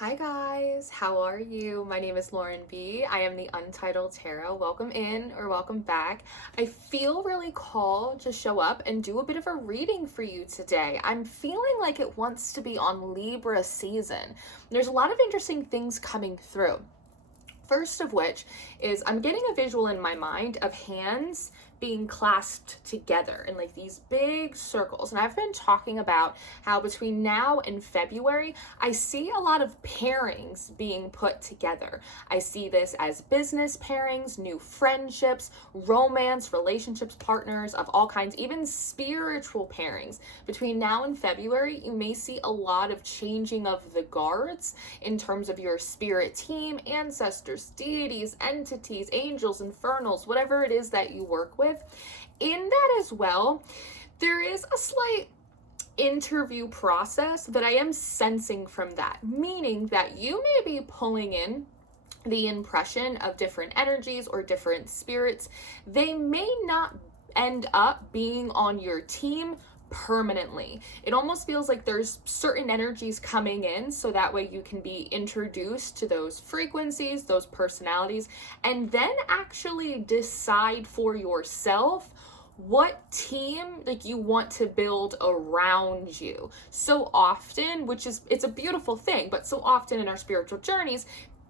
Hi guys, how are you? My name is Lauren B. I am the Untitled Tarot. Welcome in or welcome back. I feel really called to show up and do a bit of a reading for you today. I'm feeling like it wants to be on Libra season. There's a lot of interesting things coming through. First of which is I'm getting a visual in my mind of hands being clasped together in like these big circles. And I've been talking about how between now and February, I see a lot of pairings being put together. I see this as business pairings, new friendships, romance, relationships, partners of all kinds, even spiritual pairings. Between now and February, you may see a lot of changing of the guards in terms of your spirit team, ancestors, deities, entities, angels, infernals, whatever it is that you work with. In that as well, there is a slight interview process that I am sensing from that, meaning that you may be pulling in the impression of different energies or different spirits. They may not end up being on your team permanently. It almost feels like there's certain energies coming in so that way you can be introduced to those frequencies, those personalities, and then actually decide for yourself what team like you want to build around you. So often, it's a beautiful thing, but so often in our spiritual journeys,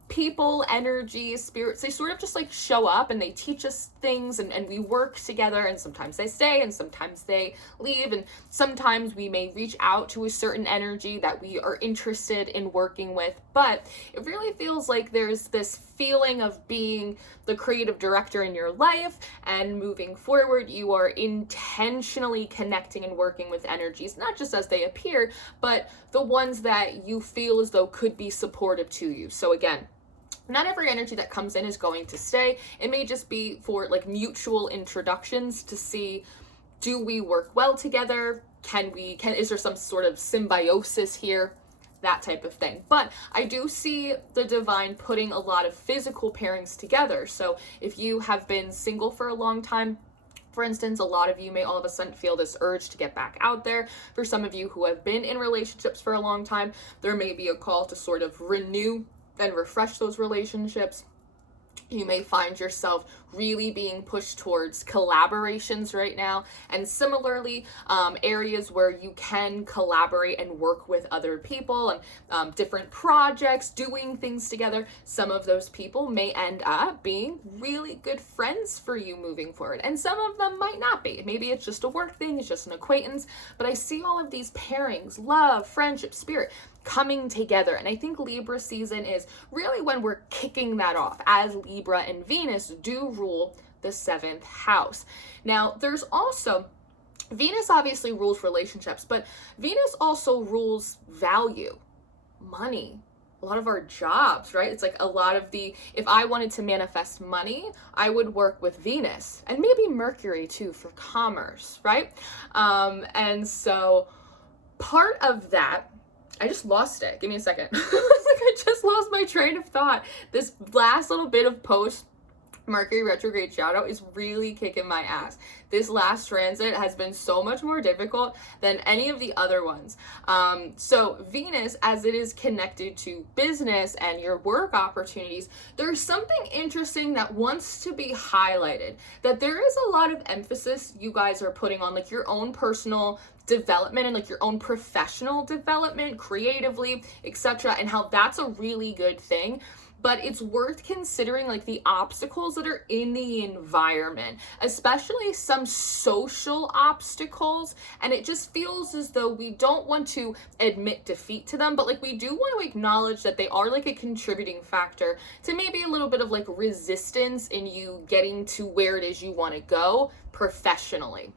people, energies, spirits, they sort of just like show up and they teach us things and we work together, and sometimes they stay and sometimes they leave, and sometimes we may reach out to a certain energy that we are interested in working with. But it really feels like there's this feeling of being the creative director in your life, and moving forward you are intentionally connecting and working with energies, not just as they appear, but the ones that you feel as though could be supportive to you. So again, not every energy that comes in is going to stay. It may just be for like mutual introductions to see, do we work well together? Is there some sort of symbiosis here? That type of thing. But I do see the divine putting a lot of physical pairings together. So if you have been single for a long time, for instance, a lot of you may all of a sudden feel this urge to get back out there. For some of you who have been in relationships for a long time, there may be a call to sort of renew and refresh those relationships. You may find yourself really being pushed towards collaborations right now, and similarly areas where you can collaborate and work with other people and different projects, doing things together. Some of those people may end up being really good friends for you moving forward, and some of them might not be. Maybe it's just a work thing, it's just an acquaintance, but I see all of these pairings, love, friendship, spirit, coming together. And I think Libra season is really when we're kicking that off, as Libra and Venus do rule the 7th house. Now, there's also, Venus obviously rules relationships, but Venus also rules value, money, a lot of our jobs, right? It's like a lot of if I wanted to manifest money, I would work with Venus, and maybe Mercury too for commerce, right? And so part of that, I just lost it. Give me a second. It's like I just lost my train of thought. This last little bit of post Mercury retrograde shadow is really kicking my ass. This last transit has been so much more difficult than any of the other ones. So Venus, as it is connected to business and your work opportunities, there's something interesting that wants to be highlighted, that there is a lot of emphasis you guys are putting on like your own personal development and like your own professional development creatively, etc., and how that's a really good thing. But it's worth considering like the obstacles that are in the environment, especially some social obstacles. And it just feels as though we don't want to admit defeat to them, but like we do want to acknowledge that they are like a contributing factor to maybe a little bit of like resistance in you getting to where it is you want to go professionally.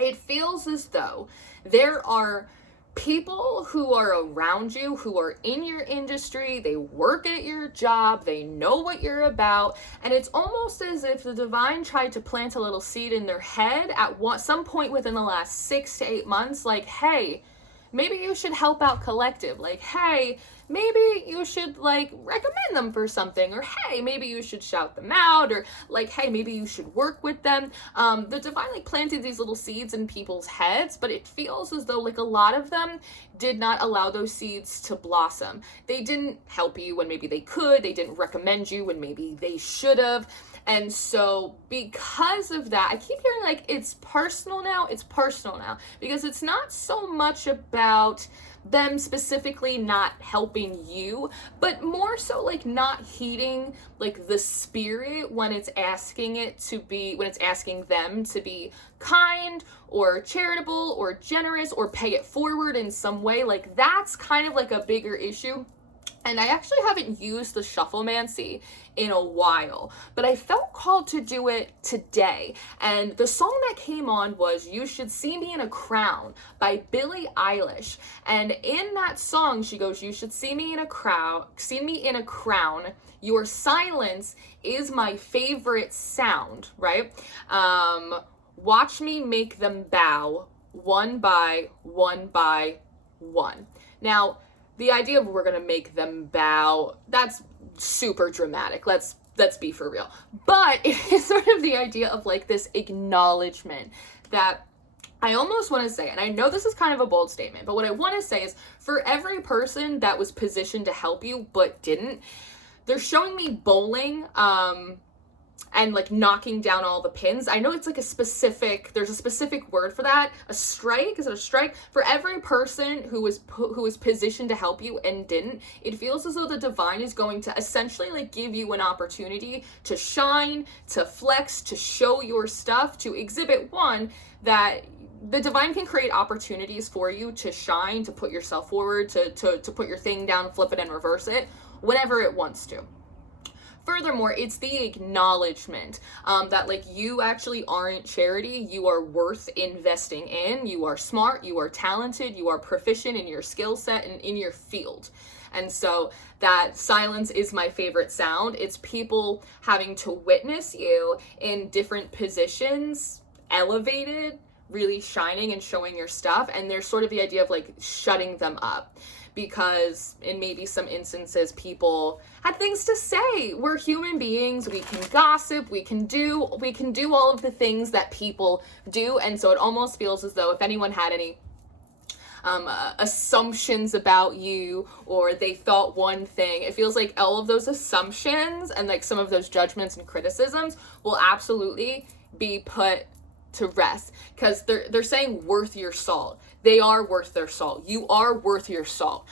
It feels as though there are people who are around you, who are in your industry, they work at your job, they know what you're about, and it's almost as if the divine tried to plant a little seed in their head at some point within the last 6 to 8 months, like, hey, maybe you should help out collective. Like, hey, maybe you should like recommend them for something, or hey, maybe you should shout them out, or like, hey, maybe you should work with them. The divine like planted these little seeds in people's heads, but it feels as though like a lot of them did not allow those seeds to blossom. They didn't help you when maybe they could. They didn't recommend you when maybe they should have. And so because of that, I keep hearing like it's personal now, because it's not so much about them specifically not helping you, but more so like not heeding like the spirit when it's asking them to be kind or charitable or generous or pay it forward in some way. Like that's kind of like a bigger issue. And I actually haven't used the shufflemancy in a while, but I felt called to do it today. And the song that came on was You Should See Me in a Crown by Billie Eilish. And in that song, she goes, you should see me in a crown. Your silence is my favorite sound, right? Watch me make them bow one by one by one. Now, the idea of we're gonna make them bow, that's super dramatic. Let's be for real. But it is sort of the idea of like this acknowledgement that I almost want to say, and I know this is kind of a bold statement, but what I want to say is for every person that was positioned to help you but didn't, they're showing me bowling, and like knocking down all the pins. I know it's like there's a specific word for that. A strike, is it a strike? For every person who was positioned to help you and didn't, it feels as though the divine is going to essentially like give you an opportunity to shine, to flex, to show your stuff, to exhibit that the divine can create opportunities for you to shine, to put yourself forward, to put your thing down, flip it and reverse it whenever it wants to. Furthermore, it's the acknowledgement that like you actually aren't charity. You are worth investing in. You are smart. You are talented. You are proficient in your skill set and in your field. And so that silence is my favorite sound. It's people having to witness you in different positions, elevated, really shining and showing your stuff. And there's sort of the idea of like shutting them up, because in maybe some instances people had things to say. We're human beings. We can gossip. We can do all of the things that people do. And so it almost feels as though if anyone had any assumptions about you, or they thought one thing, it feels like all of those assumptions and like some of those judgments and criticisms will absolutely be put to rest, because they're saying worth your salt. They are worth their salt. You are worth your salt.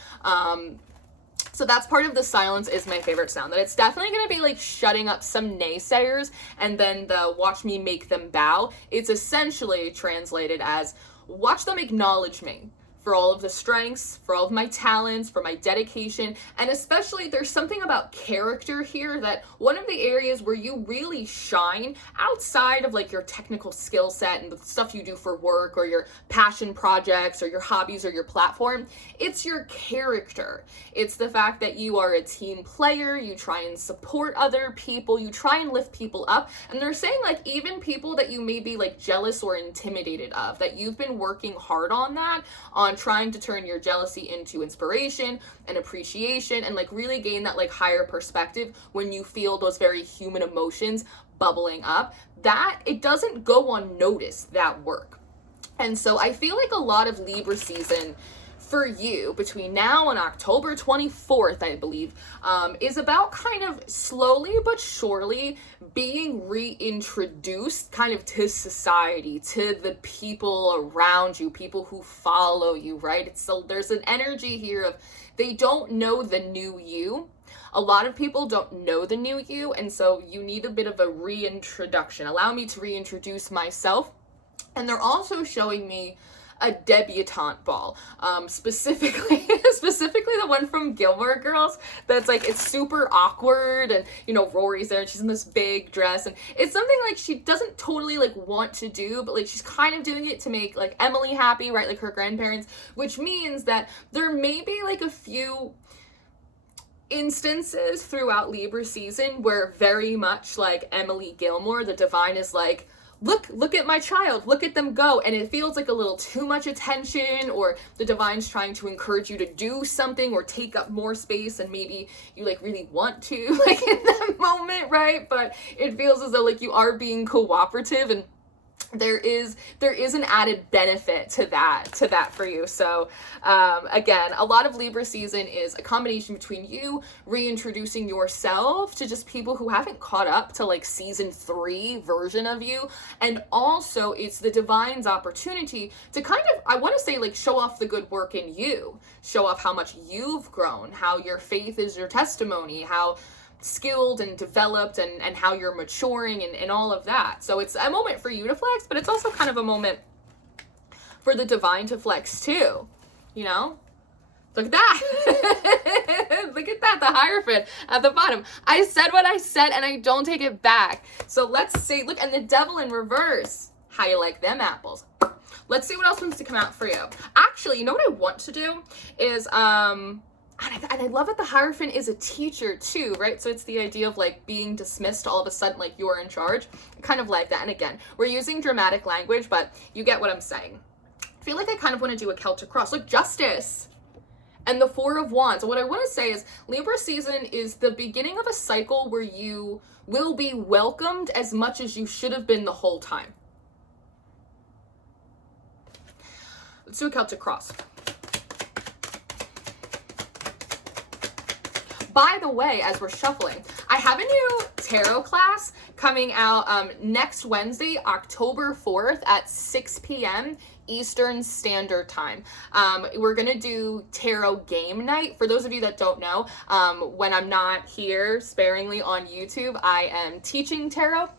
So that's part of the silence is my favorite sound. That it's definitely going to be like shutting up some naysayers, and then the watch me make them bow. It's essentially translated as watch them acknowledge me for all of the strengths, for all of my talents, for my dedication. And especially there's something about character here, that one of the areas where you really shine outside of like your technical skill set and the stuff you do for work or your passion projects or your hobbies or your platform, it's your character. It's the fact that you are a team player, you try and support other people, you try and lift people up. And they're saying like even people that you may be like jealous or intimidated of, that you've been working hard on that, on trying to turn your jealousy into inspiration and appreciation, and like really gain that like higher perspective when you feel those very human emotions bubbling up, that it doesn't go unnoticed, that work. And so I feel like a lot of Libra season for you between now and October 24th, I believe, is about kind of slowly but surely being reintroduced kind of to society, to the people around you, people who follow you, right? So there's an energy here of they don't know the new you. A lot of people don't know the new you, and so you need a bit of a reintroduction. Allow me to reintroduce myself. And they're also showing me a debutante ball, specifically the one from Gilmore Girls, that's like, it's super awkward, and you know Rory's there and she's in this big dress, and it's something like she doesn't totally like want to do, but like she's kind of doing it to make like Emily happy, right, like her grandparents, which means that there may be like a few instances throughout Libra season where very much like Emily Gilmore, the divine is like, look at my child, look at them go. And it feels like a little too much attention, or the divine's trying to encourage you to do something or take up more space and maybe you like really want to, like in that moment, right? But it feels as though like you are being cooperative, and there is an added benefit to that for you. So again, a lot of Libra season is a combination between you reintroducing yourself to just people who haven't caught up to like season 3 version of you, and also it's the divine's opportunity to kind of, I want to say, like show off the good work in you, show off how much you've grown, how your faith is your testimony, how skilled and developed, and how you're maturing, and all of that. So it's a moment for you to flex, but it's also kind of a moment for the divine to flex too, you know? Look at that. Look at that, the Hierophant at the bottom. I said what I said and I don't take it back. So let's see, look, and the Devil in reverse. How you like them apples? Let's see what else wants to come out for you. Actually, you know what I want to do is, and I love that the Hierophant is a teacher too, right? So it's the idea of like being dismissed all of a sudden, like you're in charge. I kind of like that. And again, we're using dramatic language, but you get what I'm saying. I feel like I kind of want to do a Celtic cross. Look, Justice and the 4 of Wands. And what I want to say is Libra season is the beginning of a cycle where you will be welcomed as much as you should have been the whole time. Let's do a Celtic cross. By the way, as we're shuffling, I have a new tarot class coming out next Wednesday, October 4th at 6 p.m. Eastern Standard Time. We're going to do tarot game night. For those of you that don't know, when I'm not here sparingly on YouTube, I am teaching tarot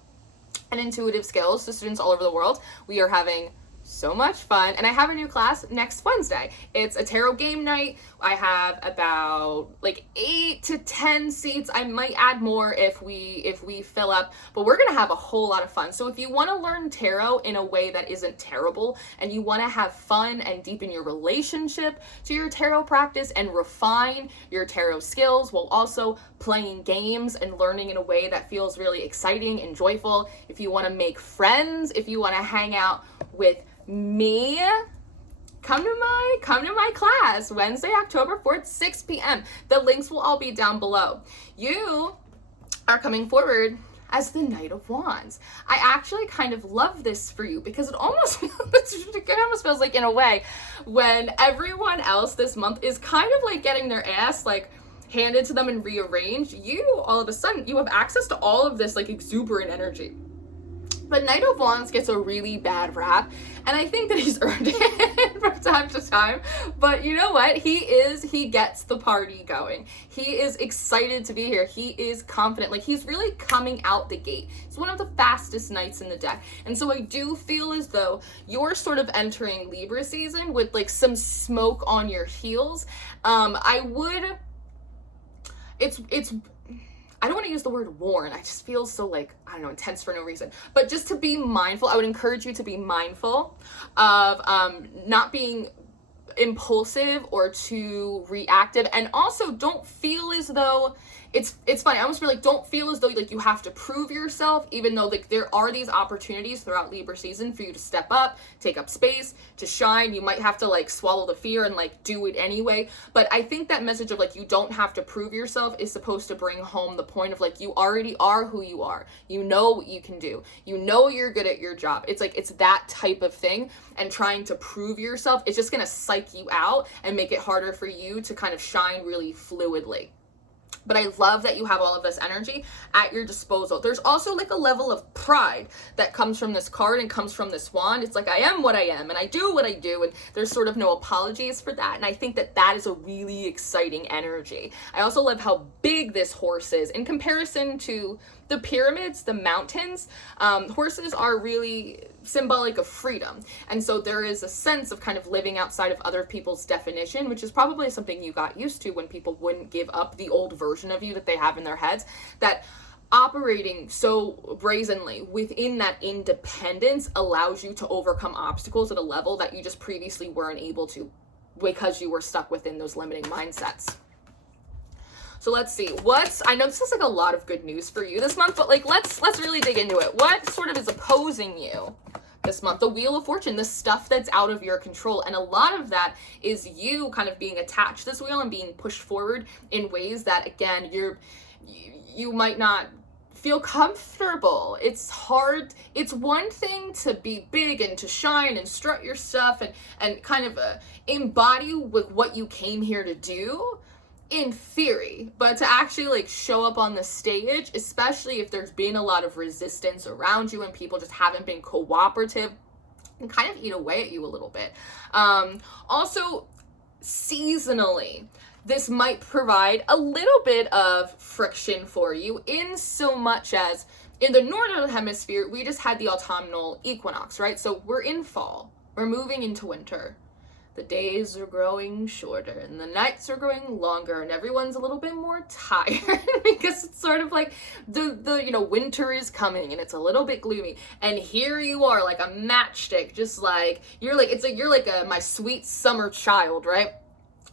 and intuitive skills to students all over the world. We are having so much fun, and I have a new class next Wednesday. It's a tarot game night. I have about like 8 to 10 seats. I might add more if we fill up, but we're gonna have a whole lot of fun. So if you want to learn tarot in a way that isn't terrible, and you want to have fun and deepen your relationship to your tarot practice and refine your tarot skills while also playing games and learning in a way that feels really exciting and joyful, if you want to make friends, if you want to hang out with me, come to my class Wednesday, October 4th, 6 p.m. The links will all be down below. You are coming forward as the Knight of Wands. I actually kind of love this for you because it almost feels like, in a way, when everyone else this month is kind of like getting their ass like handed to them and rearranged, you all of a sudden you have access to all of this like exuberant energy. But Knight of Wands gets a really bad rap, and I think that he's earned it from time to time. But you know what? He gets the party going. He is excited to be here. He is confident. Like, he's really coming out the gate. He's one of the fastest knights in the deck. And so I do feel as though you're sort of entering Libra season with like some smoke on your heels. I don't want to use the word warn. I just feel so like, I don't know, intense for no reason. But just to be mindful, I would encourage you to be mindful of not being impulsive or too reactive. And also don't feel as though, it's funny, I almost feel like don't feel as though like you have to prove yourself, even though like there are these opportunities throughout Libra season for you to step up, take up space, to shine. You might have to like swallow the fear and like do it anyway. But I think that message of like you don't have to prove yourself is supposed to bring home the point of like you already are who you are. You know what you can do. You know you're good at your job. It's like, it's that type of thing, and trying to prove yourself is just gonna psych you out and make it harder for you to kind of shine really fluidly. But I love that you have all of this energy at your disposal. There's also like a level of pride that comes from this card and comes from this wand. It's like, I am what I am and I do what I do, and there's sort of no apologies for that. And I think that that is a really exciting energy. I also love how big this horse is in comparison to the pyramids, the mountains. Horses are really symbolic of freedom, and so there is a sense of kind of living outside of other people's definition, which is probably something you got used to when people wouldn't give up the old version of you that they have in their heads. That operating so brazenly within that independence allows you to overcome obstacles at a level that you just previously weren't able to because you were stuck within those limiting mindsets. So let's see, I know this is like a lot of good news for you this month, but like, let's really dig into it. What sort of is opposing you this month? The Wheel of Fortune, the stuff that's out of your control. And a lot of that is you kind of being attached to this wheel and being pushed forward in ways that, again, you might not feel comfortable. It's hard. It's one thing to be big and to shine and strut your stuff and kind of embody with what you came here to do in theory, but to actually like show up on the stage, especially if there's been a lot of resistance around you and people just haven't been cooperative, and kind of eat away at you a little bit. Also, seasonally, this might provide a little bit of friction for you, in so much as in the northern hemisphere, we just had the autumnal equinox, right? So we're in fall, we're moving into winter. The days are growing shorter and the nights are growing longer and everyone's a little bit more tired because it's sort of like the winter is coming and it's a little bit gloomy. And here you are like a matchstick, just like you're like my sweet summer child, right?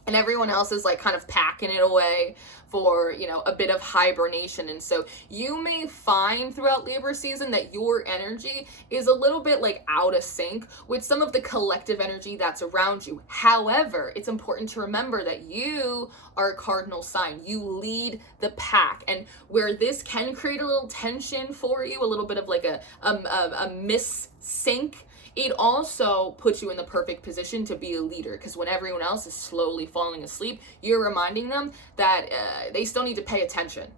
And everyone else is like kind of packing it away for, a bit of hibernation. And so you may find throughout Libra season that your energy is a little bit like out of sync with some of the collective energy that's around you. However, it's important to remember that you are a cardinal sign. You lead the pack. And where this can create a little tension for you, a little bit of like a missync, it also puts you in the perfect position to be a leader, because when everyone else is slowly falling asleep, you're reminding them that they still need to pay attention.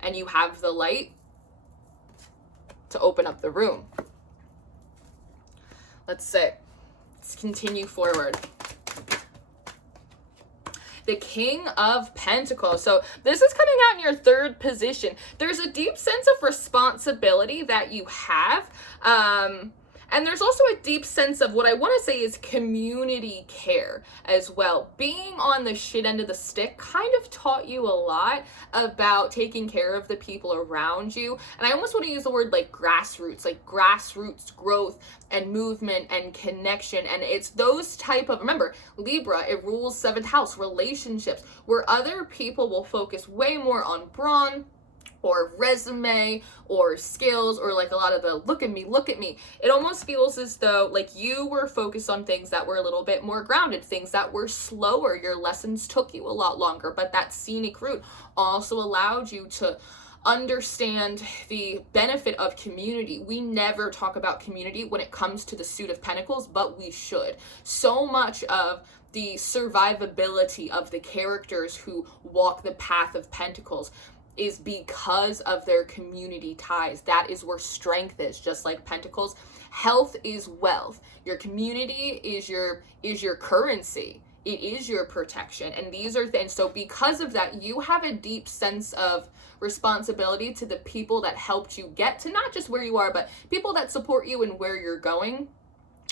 And you have the light to open up the room. Let's continue forward. The King of Pentacles. So this is coming out in your third position. There's a deep sense of responsibility that you have. And there's also a deep sense of what I want to say is community care as well. Being on the shit end of the stick kind of taught you a lot about taking care of the people around you. And I almost want to use the word like grassroots growth and movement and connection. And it's those type of, remember, Libra, it rules 7th house, relationships, where other people will focus way more on brawn, or resume, or skills, or like a lot of the look at me. It almost feels as though like you were focused on things that were a little bit more grounded, things that were slower. Your lessons took you a lot longer, but that scenic route also allowed you to understand the benefit of community. We never talk about community when it comes to the suit of Pentacles, but we should. So much of the survivability of the characters who walk the path of Pentacles is because of their community ties. That is where strength is, just like Pentacles. Health is wealth. Your community is your currency. It is your protection. And these are things. So because of that, you have a deep sense of responsibility to the people that helped you get to not just where you are, but people that support you and where you're going.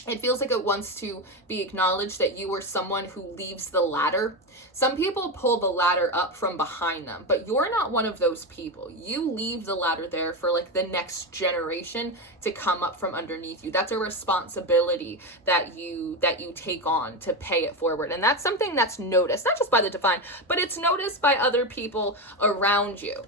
It feels like it wants to be acknowledged that you are someone who leaves the ladder. Some people pull the ladder up from behind them, but you're not one of those people. You leave the ladder there for like the next generation to come up from underneath you. That's a responsibility that you take on to pay it forward. And that's something that's noticed, not just by the divine, but it's noticed by other people around you.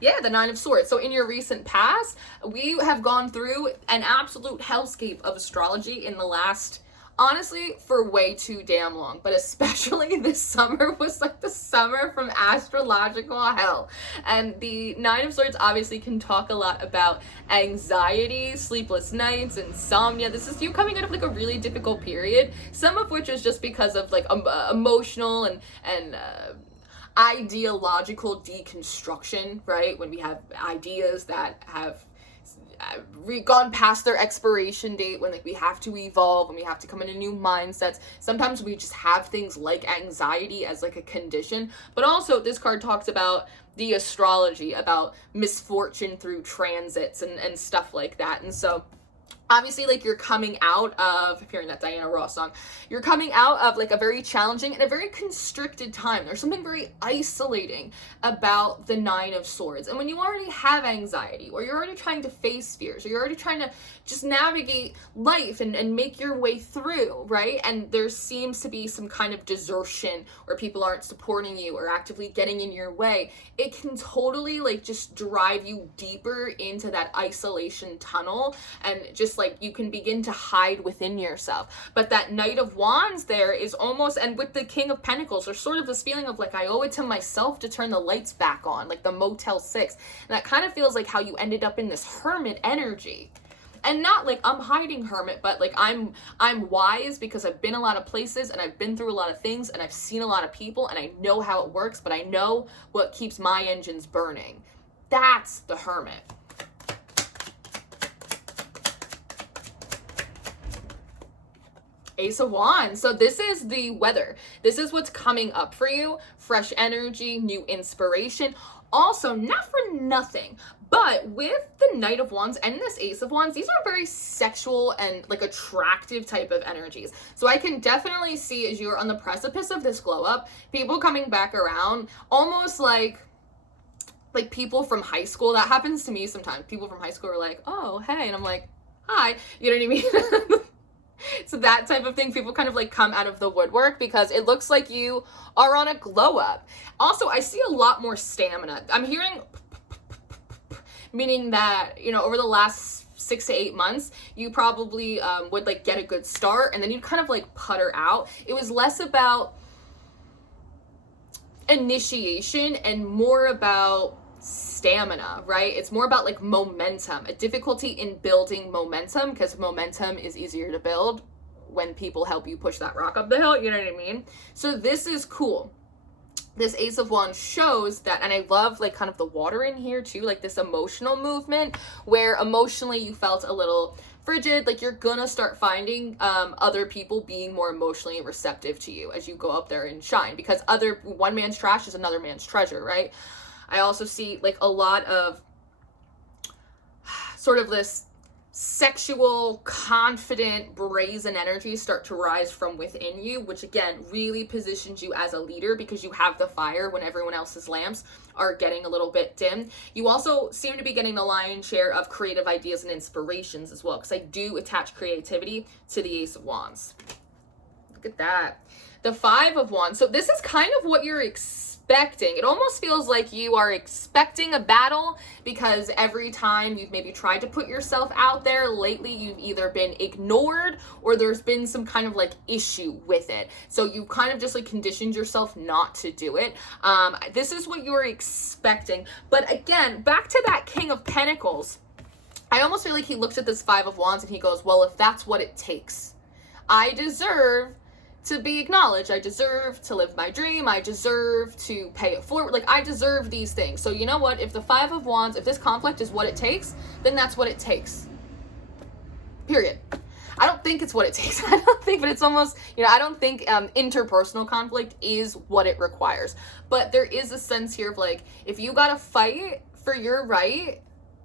Yeah, the 9 of Swords. So in your recent past, we have gone through an absolute hellscape of astrology in the last, honestly, for way too damn long. But especially this summer was like the summer from astrological hell. And the 9 of Swords obviously can talk a lot about anxiety, sleepless nights, insomnia. This is you coming out of like a really difficult period, some of which is just because of like emotional and ideological deconstruction, right? When we have ideas that have gone past their expiration date, when like we have to evolve, when we have to come into new mindsets. Sometimes we just have things like anxiety as like a condition. But also this card talks about the astrology, about misfortune through transits and stuff like that. And so obviously, like, you're coming out of, if hearing that Diana Ross song, you're coming out of like a very challenging and a very constricted time. There's something very isolating about the Nine of Swords. And when you already have anxiety, or you're already trying to face fears, or you're already trying to just navigate life and make your way through, right? And there seems to be some kind of desertion, or people aren't supporting you or actively getting in your way, it can totally like just drive you deeper into that isolation tunnel, and just like you can begin to hide within yourself. But that Knight of Wands there is almost, and with the King of Pentacles, there's sort of this feeling of like, I owe it to myself to turn the lights back on, like the Motel 6. And that kind of feels like how you ended up in this hermit energy. And not like I'm hiding hermit, but like I'm wise because I've been a lot of places and I've been through a lot of things and I've seen a lot of people and I know how it works, but I know what keeps my engines burning. That's the hermit. Ace of Wands. So this is the weather. This is what's coming up for you. Fresh energy, new inspiration. Also, not for nothing, but with the Knight of Wands and this Ace of Wands, these are very sexual and like attractive type of energies. So I can definitely see, as you're on the precipice of this glow up, people coming back around, almost like people from high school. That happens to me sometimes. People from high school are like, oh, hey. And I'm like, hi. You know what I mean? So that type of thing, people kind of like come out of the woodwork because it looks like you are on a glow up. Also, I see a lot more stamina. I'm hearing, meaning that, you know, over the last 6 to 8 months, you probably would like get a good start and then you'd kind of like putter out. It was less about initiation and more about stamina, right? It's more about like momentum, a difficulty in building momentum, because momentum is easier to build when people help you push that rock up the hill, you know what I mean? So this is cool. This Ace of Wands shows that, and I love like kind of the water in here too, like this emotional movement where emotionally you felt a little frigid. Like you're gonna start finding other people being more emotionally receptive to you as you go up there and shine, because one man's trash is another man's treasure, right? I also see like a lot of sort of this sexual, confident, brazen energy start to rise from within you, which again really positions you as a leader because you have the fire when everyone else's lamps are getting a little bit dim. You also seem to be getting the lion's share of creative ideas and inspirations as well, because I do attach creativity to the Ace of Wands. Look at that. The Five of Wands. So this is kind of what you're expecting. It almost feels like you are expecting a battle, because every time you've maybe tried to put yourself out there lately, you've either been ignored or there's been some kind of like issue with it. So you kind of just like conditioned yourself not to do it. This is what you're expecting. But again, back to that King of Pentacles, I almost feel like he looks at this Five of Wands and he goes, well, if that's what it takes, I deserve to be acknowledged. I deserve to live my dream. I deserve to pay it forward. Like I deserve these things. So you know what? If the Five of Wands, if this conflict is what it takes, then that's what it takes. Period. I don't think it's what it takes. I don't think, but it's almost, you know, I don't think interpersonal conflict is what it requires. But there is a sense here of like, if you gotta fight for your right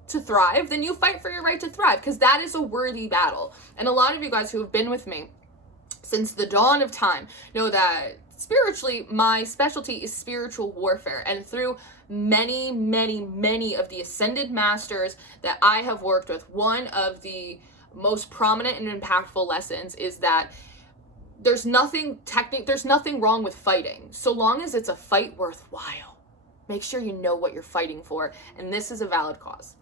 to thrive, then you fight for your right to thrive, because that is a worthy battle. And a lot of you guys who have been with me since the dawn of time know that spiritually, my specialty is spiritual warfare. And through many, many, many of the ascended masters that I have worked with, one of the most prominent and impactful lessons is that there's nothing wrong with fighting, so long as it's a fight worthwhile. Make sure you know what you're fighting for, and this is a valid cause.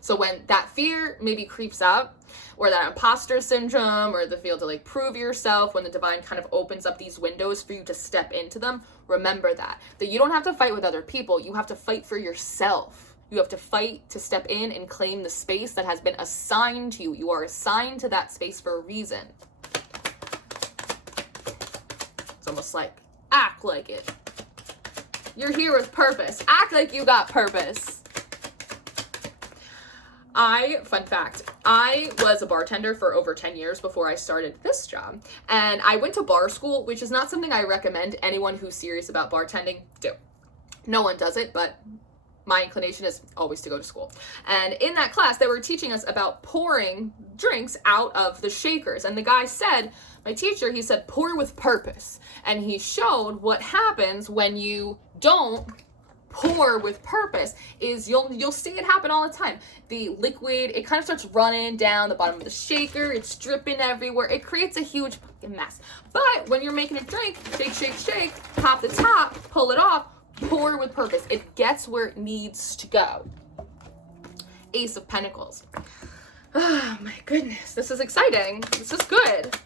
So when that fear maybe creeps up, or that imposter syndrome, or the feel to like prove yourself, when the divine kind of opens up these windows for you to step into them, remember that you don't have to fight with other people. You have to fight for yourself. You have to fight to step in and claim the space that has been assigned to you. You are assigned to that space for a reason. It's almost like, act like it. You're here with purpose. Act like you got purpose. Fun fact, I was a bartender for over 10 years before I started this job. And I went to bar school, which is not something I recommend anyone who's serious about bartending do. No one does it, but my inclination is always to go to school. And in that class, they were teaching us about pouring drinks out of the shakers. And the guy said, my teacher, he said, pour with purpose. And he showed what happens when you don't pour with purpose is you'll see it happen all the time. The liquid, it kind of starts running down the bottom of the shaker. It's dripping everywhere. It creates a huge fucking mess. But when you're making a drink, shake, shake, shake, pop the top, pull it off, pour with purpose. It gets where it needs to go. Ace of Pentacles. Oh my goodness, this is exciting. This is good.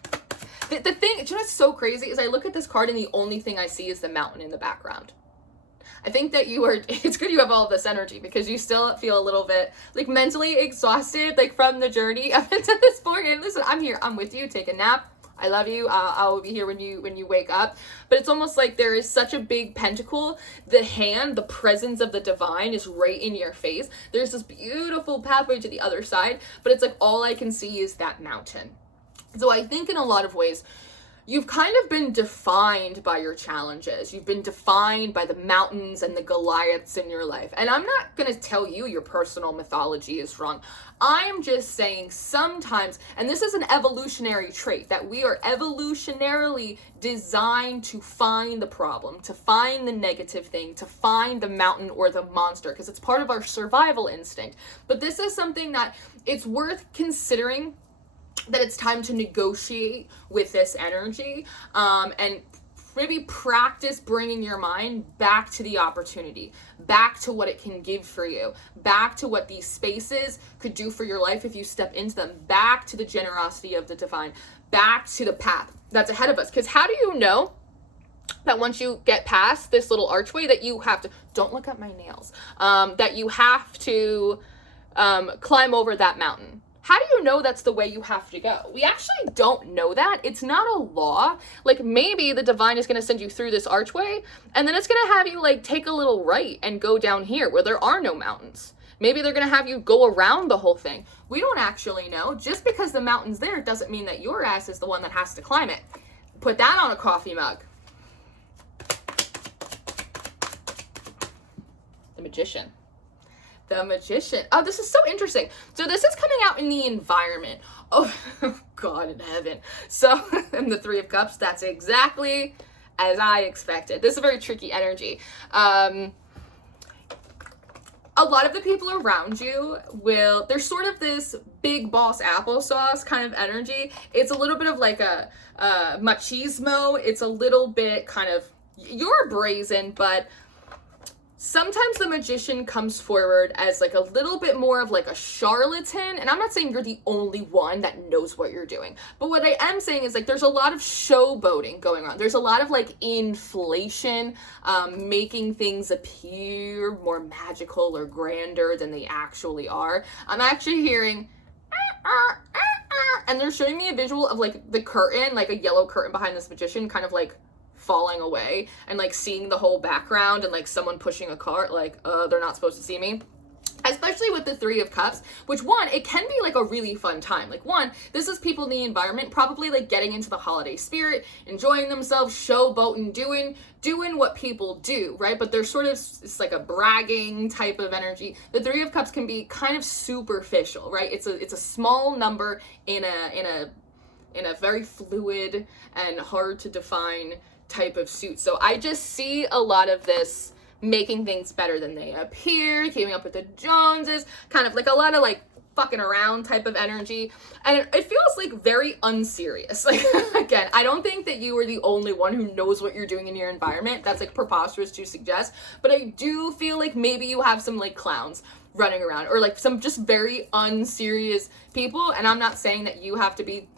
The thing, you know what's so crazy is I look at this card and the only thing I see is the mountain in the background. I think that it's good you have all of this energy because you still feel a little bit like mentally exhausted, like from the journey up until this point. And listen, I'm here, I'm with you, take a nap. I love you. I'll be here when you wake up. But it's almost like there is such a big pentacle. The hand, the presence of the divine is right in your face. There's this beautiful pathway to the other side, but it's like all I can see is that mountain. So I think in a lot of ways, you've kind of been defined by your challenges. You've been defined by the mountains and the Goliaths in your life. And I'm not going to tell you your personal mythology is wrong. I'm just saying sometimes, and this is an evolutionary trait, that we are evolutionarily designed to find the problem, to find the negative thing, to find the mountain or the monster, because it's part of our survival instinct. But this is something that it's worth considering, that it's time to negotiate with this energy, and maybe practice bringing your mind back to the opportunity, back to what it can give for you, back to what these spaces could do for your life if you step into them, back to the generosity of the divine, back to the path that's ahead of us. Because how do you know that once you get past this little archway that you have to, don't look at my nails, that you have to climb over that mountain? How do you know that's the way you have to go? We actually don't know that. It's not a law. Like maybe the divine is going to send you through this archway and then it's going to have you like take a little right and go down here where there are no mountains. Maybe they're going to have you go around the whole thing. We don't actually know. Just because the mountain's there doesn't mean that your ass is the one that has to climb it. Put that on a coffee mug. The Magician. The Magician. Oh, this is so interesting. So this is coming out in the environment. Oh, God in heaven. So, in the Three of Cups, that's exactly as I expected. This is a very tricky energy. A lot of the people around you there's sort of this big boss applesauce kind of energy. It's a little bit of like a machismo. It's a little bit kind of, you're brazen, but sometimes the Magician comes forward as like a little bit more of like a charlatan. And I'm not saying you're the only one that knows what you're doing. But what I am saying is like there's a lot of showboating going on. There's a lot of like inflation, making things appear more magical or grander than they actually are. I'm actually hearing, and they're showing me a visual of like the curtain, like a yellow curtain behind this Magician kind of like falling away and like seeing the whole background and like someone pushing a cart, like they're not supposed to see me. Especially with the Three of Cups, which one, it can be like a really fun time. Like one, this is people in the environment probably like getting into the holiday spirit, enjoying themselves, showboating, doing what people do, right? But there's sort of, it's like a bragging type of energy. The Three of Cups can be kind of superficial, right? It's a small number in a very fluid and hard to define type of suit. So I just see a lot of this making things better than they appear, keeping up with the Joneses, kind of like a lot of like fucking around type of energy. And it feels like very unserious. Like, again, I don't think that you are the only one who knows what you're doing in your environment. That's like preposterous to suggest. But I do feel like maybe you have some like clowns running around or like some just very unserious people. And I'm not saying that you have to be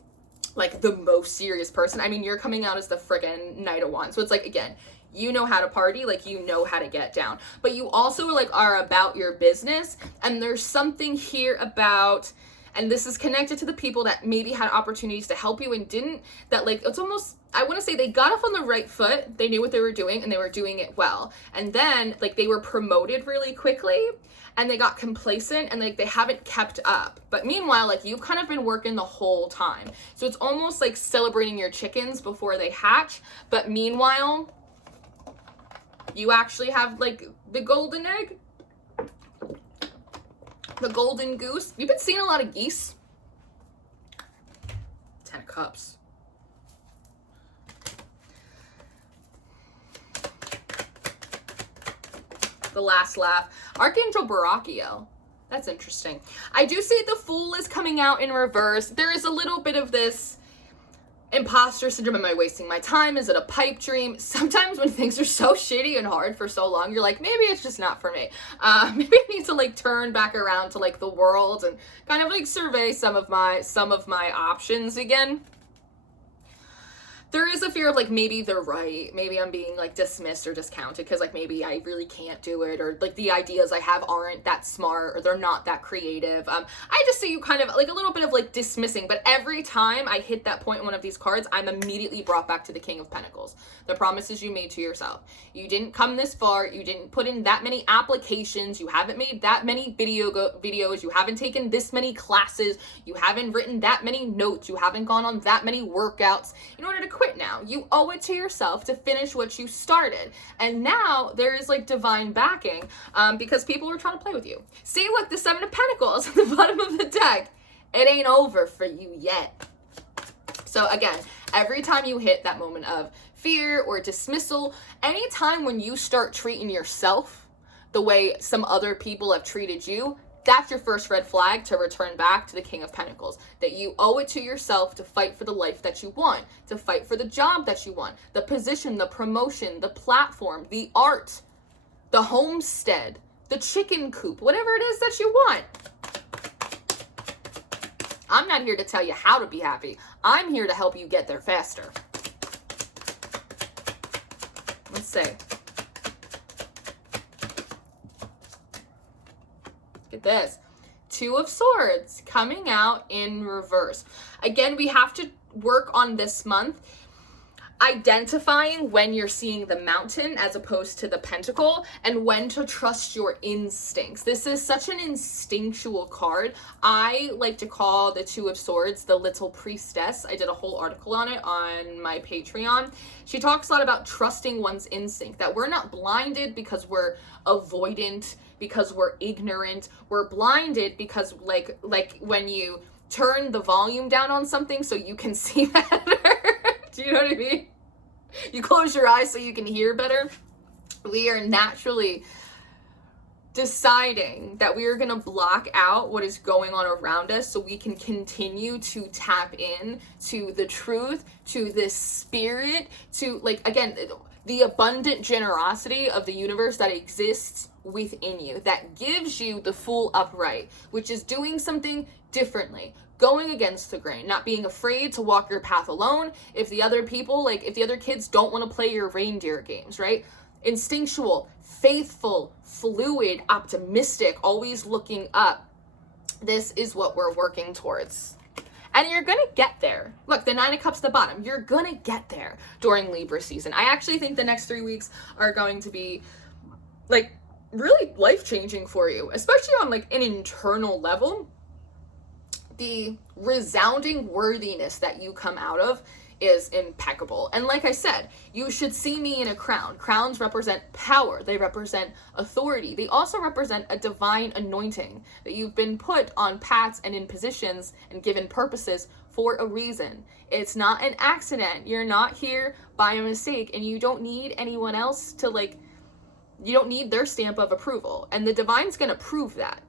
like the most serious person. I mean, you're coming out as the friggin' Knight of Wands. So it's like, again, you know how to party, like you know how to get down, but you also like are about your business. And there's something here about, and this is connected to the people that maybe had opportunities to help you and didn't, that like, it's almost, I want to say they got off on the right foot. They knew what they were doing and they were doing it well. And then like they were promoted really quickly and they got complacent and like they haven't kept up. But meanwhile, like you've kind of been working the whole time. So it's almost like celebrating your chickens before they hatch. But meanwhile, you actually have like the golden egg. The golden goose. You've been seeing a lot of geese. 10 of Cups. The last laugh. Archangel Barachiel. That's interesting. I do see the Fool is coming out in reverse. There is a little bit of this imposter syndrome. Am I wasting my time? Is it a pipe dream? Sometimes when things are so shitty and hard for so long, you're like, maybe it's just not for me. Maybe I need to like turn back around to like the world and kind of like survey some of my options again. There is a fear of like, maybe they're right. Maybe I'm being like dismissed or discounted because like maybe I really can't do it, or like the ideas I have aren't that smart, or they're not that creative. I just see you kind of like a little bit of like dismissing, but every time I hit that point in one of these cards, I'm immediately brought back to the King of Pentacles. The promises you made to yourself. You didn't come this far. You didn't put in that many applications. You haven't made that many videos. You haven't taken this many classes. You haven't written that many notes. You haven't gone on that many workouts in order to quit now. You owe it to yourself to finish what you started. And now there is like divine backing because people were trying to play with you. See, look, the 7 of Pentacles at the bottom of the deck. It ain't over for you yet. So again, every time you hit that moment of fear or dismissal, anytime when you start treating yourself the way some other people have treated you, that's your first red flag to return back to the King of Pentacles. That you owe it to yourself to fight for the life that you want, to fight for the job that you want, the position, the promotion, the platform, the art, the homestead, the chicken coop, whatever it is that you want. I'm not here to tell you how to be happy. I'm here to help you get there faster. Let's see. Look at this. 2 of Swords coming out in reverse. Again, we have to work on this month identifying when you're seeing the mountain as opposed to the pentacle, and when to trust your instincts. This is such an instinctual card. I like to call the 2 of Swords the little priestess. I did a whole article on it on my Patreon. She talks a lot about trusting one's instinct, that we're not blinded because we're avoidant, because we're ignorant. We're blinded because like when you turn the volume down on something so you can see better. Do you know what I mean? You close your eyes so you can hear better. We are naturally deciding that we are going to block out what is going on around us so we can continue to tap in to the truth, to the spirit, to like, again, the abundant generosity of the universe that exists within you, that gives you the full upright, which is doing something differently, going against the grain, not being afraid to walk your path alone. If the other people, like if the other kids don't want to play your reindeer games, right? Instinctual, faithful, fluid, optimistic, always looking up. This is what we're working towards. And you're going to get there. Look, the 9 of Cups at the bottom. You're going to get there during Libra season. I actually think the next 3 weeks are going to be like really life-changing for you, especially on like an internal level. The resounding worthiness that you come out of is impeccable. And like I said, you should see me in a crown. Crowns represent power. They represent authority. They also represent a divine anointing, that you've been put on paths and in positions and given purposes for a reason. It's not an accident. You're not here by a mistake, and you don't need anyone else to like, you don't need their stamp of approval. And the divine's going to prove that.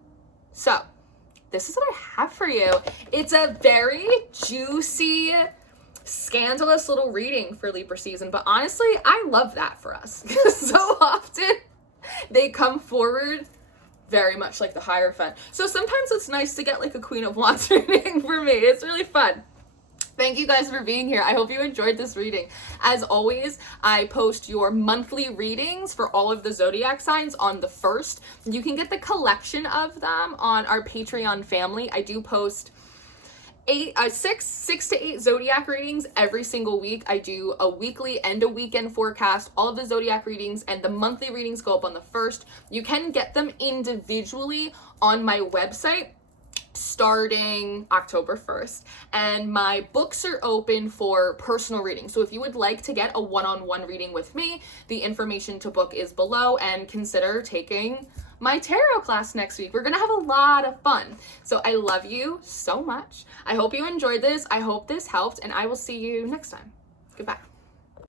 So this is what I have for you. It's a very juicy, scandalous little reading for Libra season, but honestly, I love that for us. So often they come forward very much like the Hierophant. So sometimes it's nice to get like a Queen of Wands reading for me. It's really fun. Thank you guys for being here. I hope you enjoyed this reading. As always, I post your monthly readings for all of the zodiac signs on the 1st. You can get the collection of them on our Patreon family. I do post six to eight zodiac readings every single week. I do a weekly and a weekend forecast. All of the zodiac readings and the monthly readings go up on the 1st. You can get them individually on my website starting October 1st, and my books are open for personal reading. So if you would like to get a one-on-one reading with me, the information to book is below, and consider taking my tarot class next week. We're gonna have a lot of fun. So I love you so much. I hope you enjoyed this. I hope this helped, and I will see you next time. Goodbye.